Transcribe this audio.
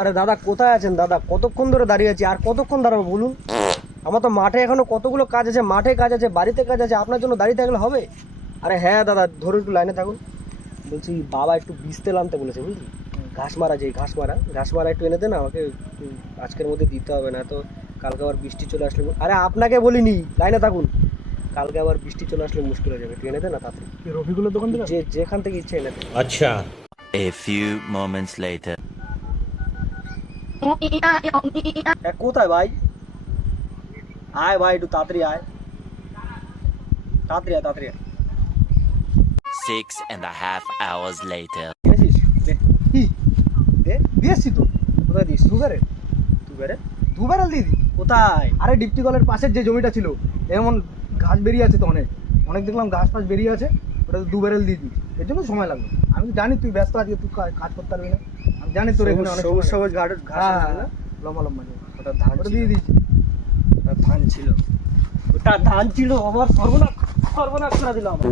আরে দাদা কোথায় আছেন দাদা? কতক্ষণ ধরে দাঁড়িয়ে আছি, আর কতক্ষণ দাঁড়াবো বলুন? আমার তো মাঠে এখনো কতগুলো কাজ আছে, মাঠে কাজ আছে, বাড়িতে কাজ আছে, আপনার জন্য দাঁড়িয়ে থাকলে হবে? আরে হ্যাঁ দাদা, ধরুন একটু লাইনে থাকুন। বলছি বাবা একটু বীজ তেল আনতে বলেছে বুঝলি, ঘাস মারা, যে ঘাস মারা একটু এনে দেন আমাকে, আজকের মধ্যে দিতে হবে না তো, কালকে আবার বৃষ্টি চলে আসলে। আরে আপনাকে বলিনি, লাইনে থাকুন। কালকে আবার বৃষ্টি চলে আসলে মুশকিল হয়ে যাবে, একটু এনে দেন না তাড়াতাড়ি। রফিকুলের দোকান থেকে? যেখান থেকে ইচ্ছে এনে দেন। अच्छा। A few moments later. কোথায় ভাই? আয় ভাই, একটু তাড়াতাড়ি আয়, তাড়াতাড়ি আয়, তাড়াতাড়ি আয়। 6.5 hours later. এনেছিস? দে, কি দে। দিয়েছি তো কোথায় দিস? দুবারে দুবারে? দুবারে দিয়ে দিই। কোথায়? আরে ডিপটি কলের পাশের যে জমিটা ছিল, এমন ঘাস বেরিয়ে আছে তো অনেক অনেক দেখলাম ঘাস ফাস বেরিয়ে আছে, ওটা দু ব্যারেল দিয়ে দিই, এর জন্য সময় লাগলো। আমি তো জানি তুই ব্যস্ত আজকে, তুই কাজ করতে পারবি না, আমি জানি তোর এখানে অনেক সবুজ সময় সবুজ ঘাস লাগে। ঘাস হ্যাঁ, আছে না? লম্বা লম্বা যে। ওটা ধান ওটা ছিল। দিয়ে দিয়েছি। ওটা ধান ছিল, ওটা ধান ছিল। আমার সর্বনাশ, সর্বনাশ করে দিল আমার।